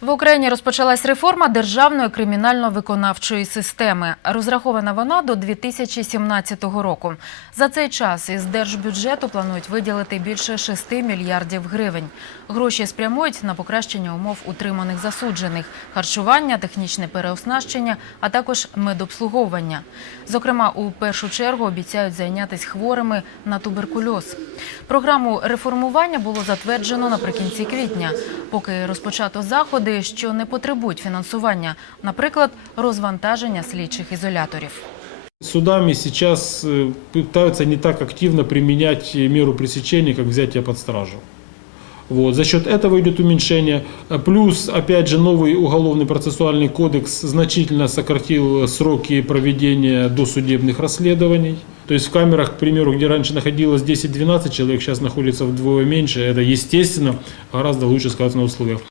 В Україні розпочалась реформа державної кримінально-виконавчої системи. Розрахована вона до 2017 року. За цей час із держбюджету планують виділити більше 6 мільярдів гривень. Гроші спрямують на покращення умов утриманих засуджених, харчування, технічне переоснащення, а також медобслуговування. Зокрема, у першу чергу обіцяють зайнятися хворими на туберкульоз. Програму реформування було затверджено наприкінці квітня. Поки розпочато заходи, що не потребують фінансування, наприклад, розвантаження слідчих ізоляторів. Судами сейчас э, пытаются не так активно применять меру пресечения, как взятие под стражу. Вот. За счет этого идет уменьшение. А Плюс, опять же, новый уголовный процессуальный кодекс значительно сократил сроки проведения досудебных расследований. То есть в камерах, к примеру, где раньше находилось 10-12 человек, сейчас находится вдвое меньше. Это, естественно, гораздо лучше сказано на условиях.